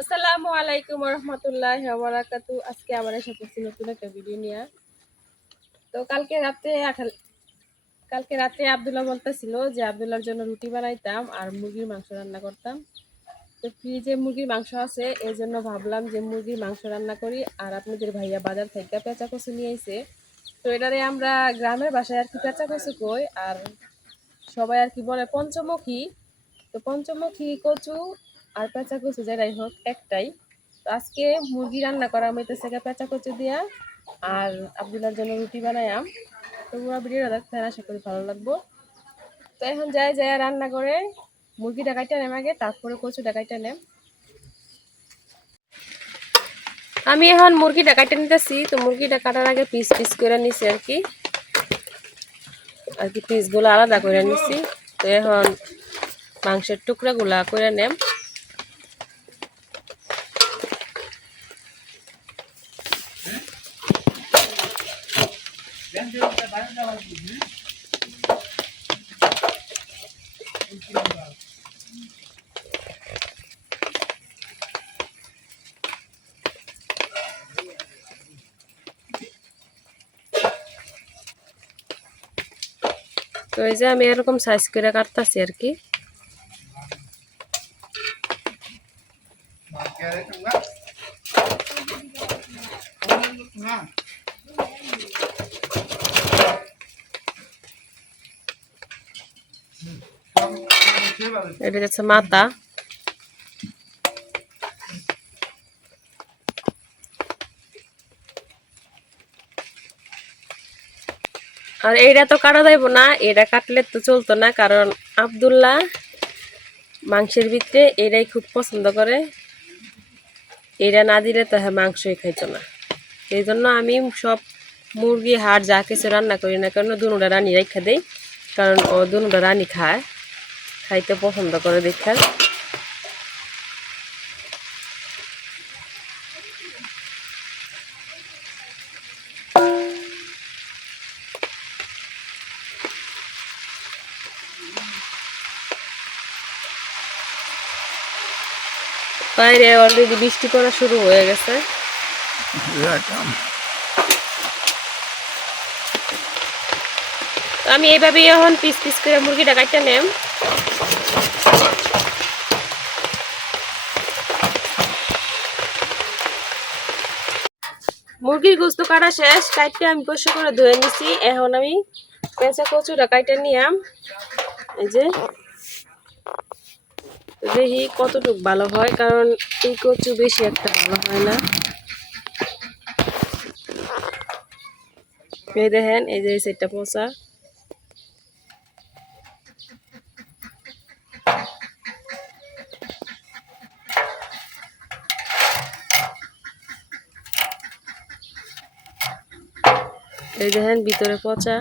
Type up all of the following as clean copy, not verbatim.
আসসালামু আলাইকুম রহমতুল্লাহ বারাকাতু। আজকে আবার এসে পড়ছি নতুন একটা ভিডিও নিয়ে। তো কালকে রাতে আব্দুল্লাহ বলতেছিল যে আব্দুল্লাহর জন্য রুটি বানাইতাম আর মুরগির মাংস রান্না করতাম। তো ফ্রিজে মুরগির মাংস আছে, এই জন্য ভাবলাম যে মুরগির মাংস রান্না করি। আর আপনাদের ভাইয়া বাজার থেকে পেঁচা কচু নিয়ে আইছে। তো এটারে আমরা গ্রামের বাসায় আর কি পেঁচা কচু কই, আর সবাই আর কি বলে পঞ্চমুখী। তো পঞ্চমুখী কচু আর পেঁচা কচু যেটাই হোক একটাই। তো আজকে মুরগি রান্না করা হইতেছে পেঁচা কচু দিয়া, আর আব্দুল্লার জন্য রুটি বানায়াম। তো পুরো ভিডিওটা দেখতে আশা করি ভালো লাগবো। তো এখন যাই যাই রান্না করে মুরগিটা কাইটা নেম আগে, তারপরে কচুটা কাইটা নেম। আমি এখন মুরগিটা কাইটা নিতেছি। তো মুরগিটা কাটার আগে পিস পিস করে নিছি আর কি পিসগুলো আলাদা করে নিছি। তো এখন মাংসের টুকরাগুলা করে নেম। তো এই যে আমি এরকম সাইজ করে কাটতাছি আর কি। এটা হচ্ছে মাথা। আর এইটা তো কাটা যাইব না, এটা কাটলে তো চলতো না, কারণ আব্দুল্লাহ মাংসের ভিতরে এটাই খুব পছন্দ করে। এটা না দিলে তো হ্যাঁ মাংসই খাইতো না। এই জন্য আমি সব মুরগি হাড় যা কিছু রান্না করি না কেন দুনুটা রানি রেখা দেই, কারণ ও দুনুটা রানি খাইতে পছন্দ করে দেখা। বাইরে অলরেডি বৃষ্টি পড়া শুরু হয়ে গেছে। তো আমি এইভাবে এখন পিস পিস করে মুরগিটা কাটতে নেম। মুরগির গোস্ত কাটা শেষ, কাটতে আমি পরিষ্কার করে ধুয়ে নিছি। এখন আমি পেঁচা কচুটা কাটতে নিয়াম। এই যে দেখি কতটুকু ভালো হয়, কারণ এই কচু বেশি একটা ভালো হয় না। এই দেখেন, এই যে সেটটা পচা। এই দেখেন ভিতরে পচা।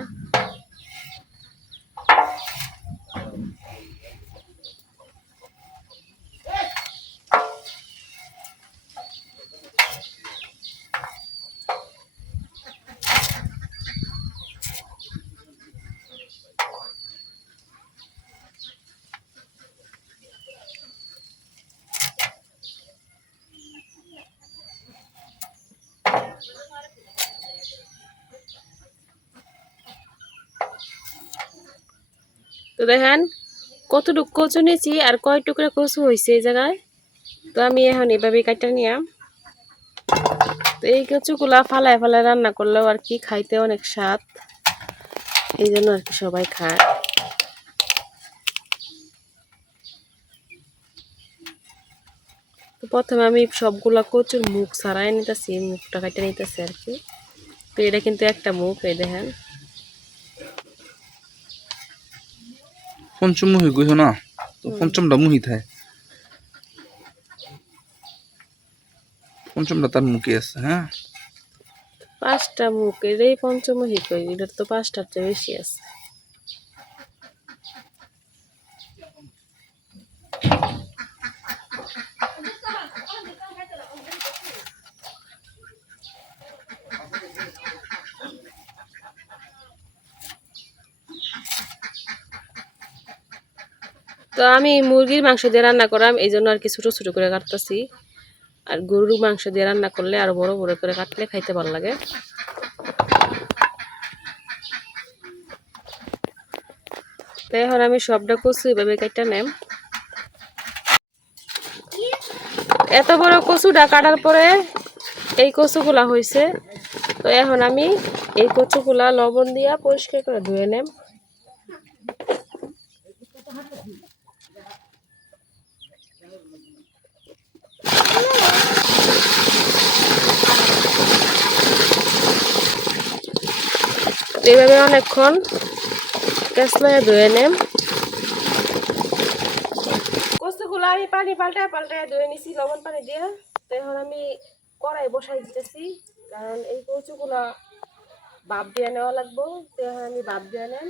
তো দেখেন কতটুকু কচু নিয়েছি আর কয় টুকরা কচু হয়েছে এই জায়গায়। তো আমি এখন এভাবে কাটা নিয়াম। তো এই কচুগুলা ফালায় ফালায় রান্না করলেও আর কি খাইতে অনেক স্বাদ, এই জন্য আর কি সবাই খায়। তো প্রথমে আমি সবগুলা কচুর মুখ ছাড়াই নিতেছি, মুখটা কাটে নিতেছি আর কি। তো এটা কিন্তু একটা মুখ, এই দেখেন। পঞ্চমুখী কইছ না, তো পঞ্চমটা মুহি থাকে, পঞ্চমটা তার মুখে আছে। হ্যাঁ, 5টা মুখ, এটাই পঞ্চমুখী কই, এটার তো 5টার চেয়ে বেশি আছে। তো আমি মুরগির মাংস দিয়ে রান্না করাম, এই জন্য আর কি ছোট ছোট করে কাটতেছি। আর গরুর মাংস দিয়ে রান্না করলে আরো বড় বড় করে কাটলে খাইতে ভালো লাগে। তো এখন আমি সবটা কচু এভাবে কেটে নেম। এত বড় কচুটা কাটার পরে এই কচুগুলা হয়েছে। তো এখন আমি এই কচুগুলা লবণ দিয়া পরিষ্কার করে ধুয়ে নেম। এইভাবে অনেকক্ষণ কেসলায় ধুয়ে নেম। কচুগুলো আমি পানি পাল্টায় পাল্টায় ধুয়ে নিছি লবণ পানি দিয়ে। তো এখন আমি কড়াই বসাই দিতেছি, কারণ এই কচুগুলা ভাপ দিয়ে নেওয়া লাগবো। তো এখন আমি ভাপ দিয়ে নেন।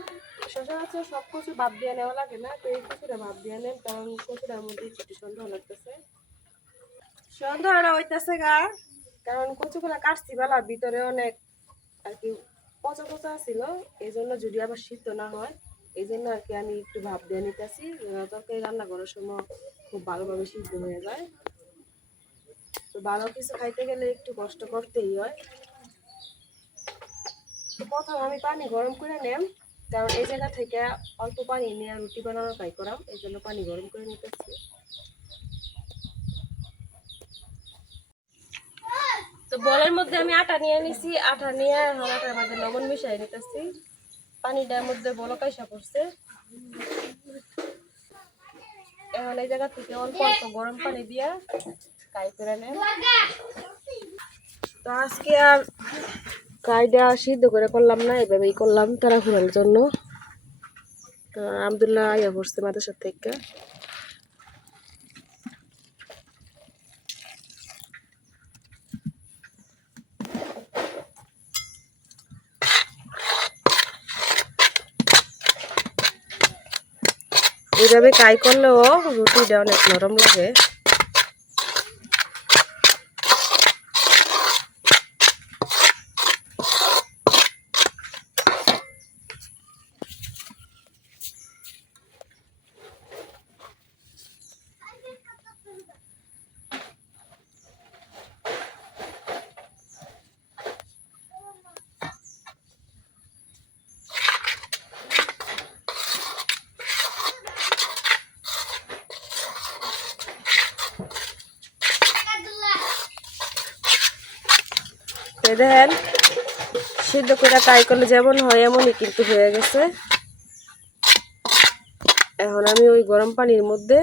সচরাচর সব কচু ভাপ দিয়ে নেওয়া লাগে না, তো এই কচুটা ভাপ দিয়ে নেন, কারণ কচুটার মধ্যে একটু সন্দেহ লাগতেছে। সন্দেহটা হইতেছে গা, কারণ কচুগুলা কাটছি বেলা ভিতরে অনেক আর কি পচা পচা ছিল, এই জন্য যদি আবার সিদ্ধ না হয় এই জন্য আর কি আমি একটু ভাপ দিয়ে নিতেছি, তরকারি রান্না করার সময় খুব ভালোভাবে সিদ্ধ হয়ে যায়। তো ভালো কিছু খাইতে গেলে একটু কষ্ট করতেই হয়। তো প্রথম আমি পানি গরম করে নেম, কারণ এই জায়গা থেকে অল্প পানি নিয়ে রুটি বানানো ট্রাই করাম, এই জন্য পানি গরম করে নিতেছি। তো বলের মধ্যে আমি আটা নিয়ে নিছি, আটা নিয়ে এখন আটার মধ্যে লবণ মিশাই নিতেছি। পানিটার মধ্যে বলক আইসা পড়ছে। এখন এই জায়গা থেকে অল্প অল্প গরম পানি দিয়ে কাই করে নেন। তো আজকে আর কাইটা সিদ্ধ করে করলাম না, এভাবেই করলাম তাড়াহুড়োর জন্য। তো আব্দুল্লাহ আইয়া পড়ছে মাদ্রাসা থেকে। এইভাবে কাই করলেও রুটিটা অনেক নরম লাগে। দেখেন সিদ্ধ করে কাই করলে যেমন হয় এমনই কিন্তু হয়ে গেছে। এখন আমি ওই গরম পানির মধ্যে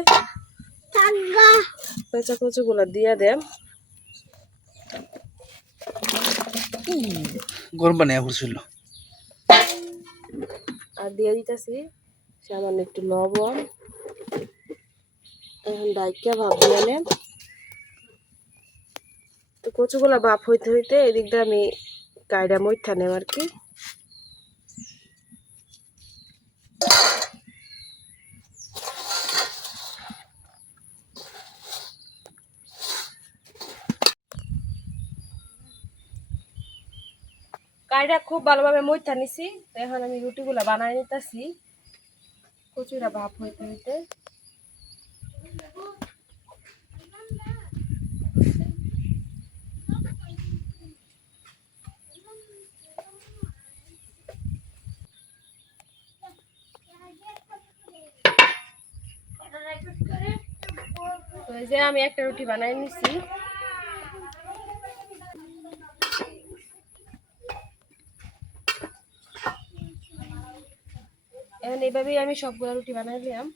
পেঁচা কচুগুলো দিয়ে দেম। গরম পানি পড়ছিল। আর দিয়ে দিতেছি সামান্য একটু লবণ। এখন ডাইকা ভাপ দিয়ে নেন। তো কচুগুলা ভাপ হইতে হইতে এদিকটা আমি কায়ডা মইঠা নেব আর কি। কায়ডা খুব ভালোভাবে মইঠা নিছি। এখন আমি রুটিগুলা বানাই নিতেছি কচুরা ভাপ হইতে হইতে। তো এই যে আমি একটা রুটি বানাই নিছি। এখন এইভাবেই আমি সবগুলো রুটি বানাই নিলাম।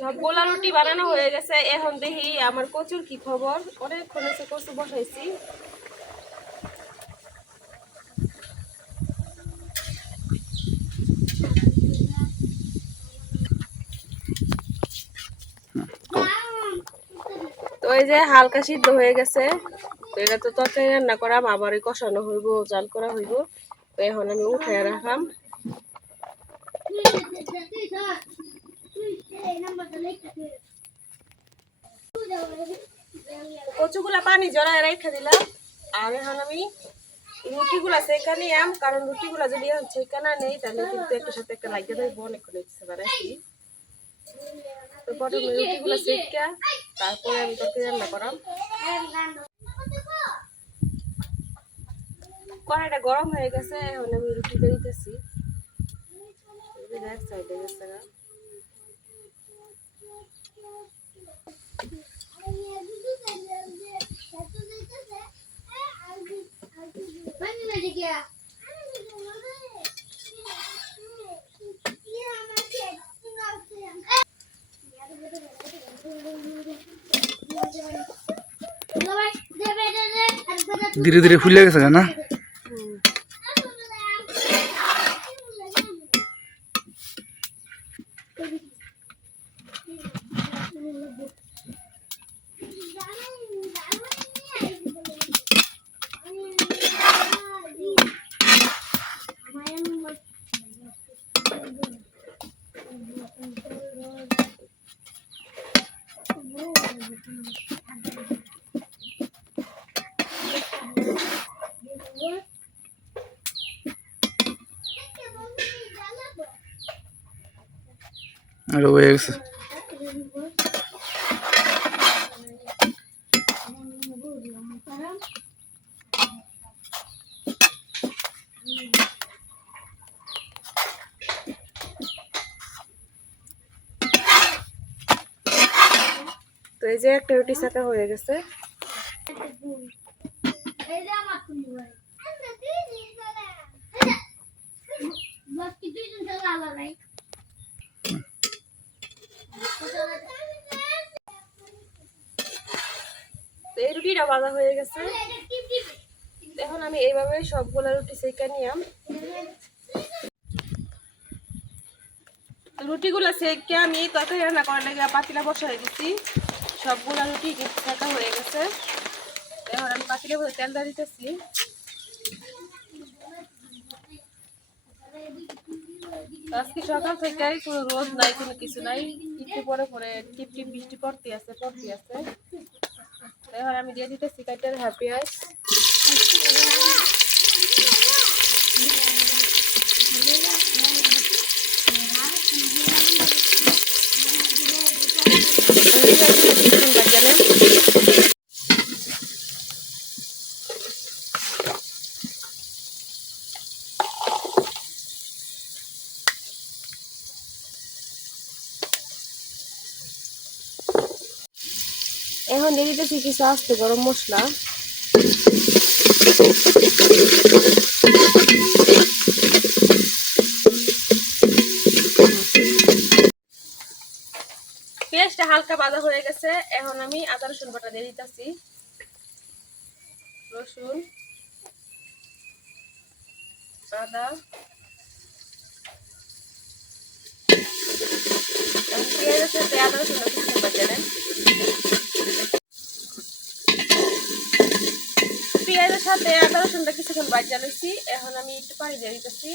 সবগুলা রুটি বানানো হয়ে গেছে। এখন দেখি আমার কচুর কি খবর। অনেকক্ষণ হচ্ছে কচু বসাইছি। তো এই যে হালকা সিদ্ধ হয়ে গেছে। তো এটা তো তরকারি রান্না করাম, আবার কষানো হইব, জাল করা হইব। তো এখন আমি উঠায় রাখাম। কচুগুলা পানি জড়ায় রেখে দিলাম। আর এখন আমি রুটিগুলা সেকা নিলাম, কারণ রুটিগুলা যদি এখন সেকা না নেই তাহলে কিন্তু একটা সাথে একটা লাগিয়ে দেবো, অনেকক্ষণ হচ্ছে বানাইছি। তো প্রথমে রুটিগুলা সেকা তারপরে আমি তরকারি রান্না করাম। কড়াইটা গরম হয়ে গেছে, এখন আমি রুটি দিয়ে দিতেছি। এক সাইডে গেছে না, ধীরে ধীরে ফুলে গেছে না? আর হয়ে গেছে। তো এই যে একটা রুটি সেকা হয়ে গেছে। তো এই রুটিটা ভাজা হয়ে গেছে। এখন আমি এইভাবে সবগুলা রুটি সেকা নিলাম। রুটিগুলা সেকে আমি তরকারি রান্না করার লেগে পাতিলা বসাই দিচ্ছি। সবগুলা রুটি কিন্তু সেকা হয়ে গেছে। এখন আমি পাতিলা করে তেল দিয়ে দিতেছি। আজকে সকাল থেকে কোনো রোদ নাই, কোনো কিছু নাই, একটু পরে পরে টিপ টিপ বৃষ্টি পড়তে আছে। এখন আমি দিয়ে দিতেছি কাইটার হ্যাপি আইস। এখন দিয়ে দিতেছি কিছু আস্তে গরম মশলা। পেঁয়াজটা হালকা ভাজা হয়ে গেছে। এখন আমি আদা রসুন বাটা দিয়ে দিতেছি। রসুন, আদা, পেঁয়াজের সাথে আদা রসুন কিছুক্ষণ ভাজা নেন। পেঁয়াজের সাথে আদা রসুনটা কিছুক্ষণ ভাজা নিচ্ছি। এখন আমি একটু পানি দিয়ে দিতেছি।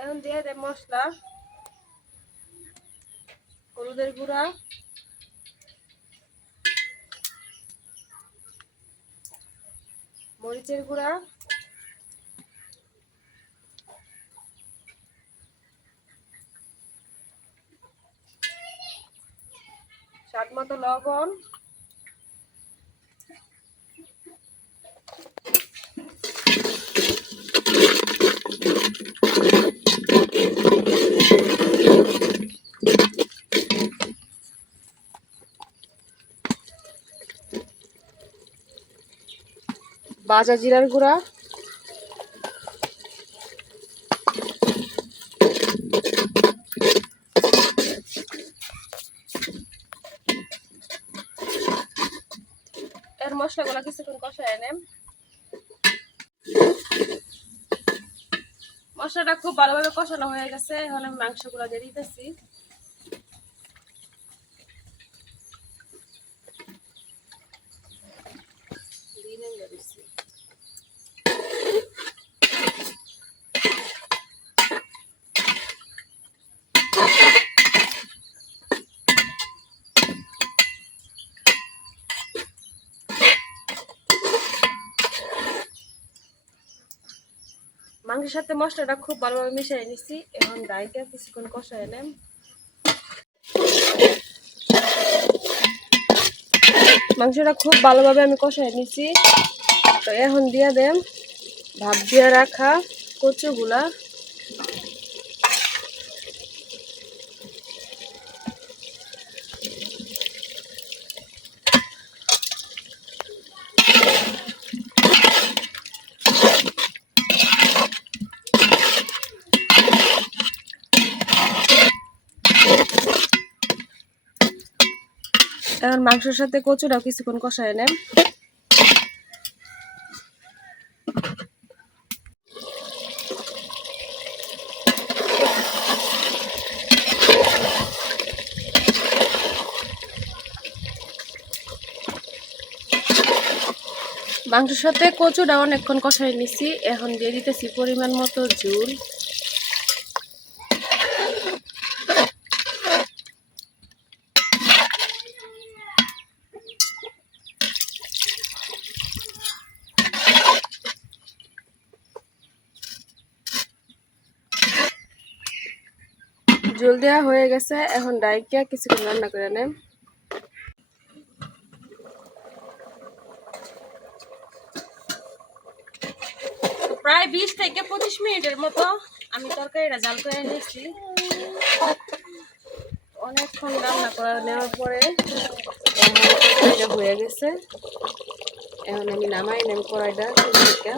এখন দিয়ে দেব মশলা, হলুদের গুঁড়া, মরিচের গুঁড়া, স্বাদ মতো লবণ, ভাজা জিরার গুঁড়া, এর মশলাগুলো কিছুক্ষণ কষায় নেন। মশলাটা খুব ভালোভাবে কষানো হয়ে গেছে। এখন আমি মাংসগুলো দিয়ে দিতেছি। মাংসের সাথে মশলাটা খুব ভালোভাবে মিশিয়ে নিচ্ছি। এখন ডাইকে কিছুক্ষণ কষাই নেম। মাংসটা খুব ভালোভাবে আমি কষাই নিচ্ছি। তো এখন দিয়ে দেম ভাপ দিয়ে রাখা কচুগুলা। এখন মাংসের সাথে কচুটাও কিছুক্ষণ কষায় নেন। মাংসের সাথে কচুটা অনেকক্ষণ কষাই নিচ্ছি। এখন দিয়ে দিতেছি পরিমাণ মতো ঝোল। ঝোল দেওয়া হয়ে গেছে। এখন ডাইকিয়া কিছুক্ষণ রান্না করে নেন। প্রায় 20 থেকে 25 মিনিটের মতো আমি তরকারিটা জাল করে নিয়েছি। অনেকক্ষণ রান্না করে নেওয়ার পরে তরকারিটা হয়ে গেছে। এখন আমি নামাই নেব কড়াইটা থেকে।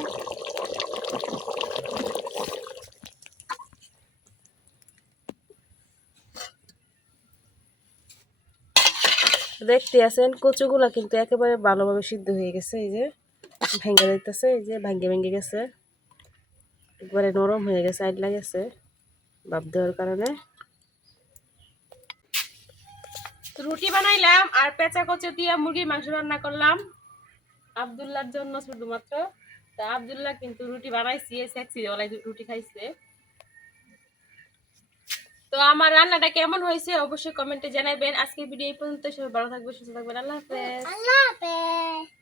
দেখতে আছেন কচুগুলা কিন্তু একেবারে ভালোভাবে সিদ্ধ হয়ে গেছে। এই যে ভেঙে যাইতেছে, এই যে ভাঙ্গে ভেঙে গেছে, একবারে নরম হয়ে গেছে, আইডলা গেছে ভাপ দেওয়ার কারণে। রুটি বানাইলাম আর পেঁচা কচু দিয়ে মুরগির মাংস রান্না করলাম আব্দুল্লাহর জন্য শুধুমাত্র। তা আব্দুল্লাহ কিন্তু রুটি বানাইছি, সেক্সি ওলাই রুটি খাইছে। তো আমার রান্নাটা কেমন হয়েছে অবশ্যই কমেন্টে জানাবেন। আজকের ভিডিও এই পর্যন্ত। সবাই ভালো থাকবে, সুস্থ থাকবেন। আল্লাহ হাফেজ।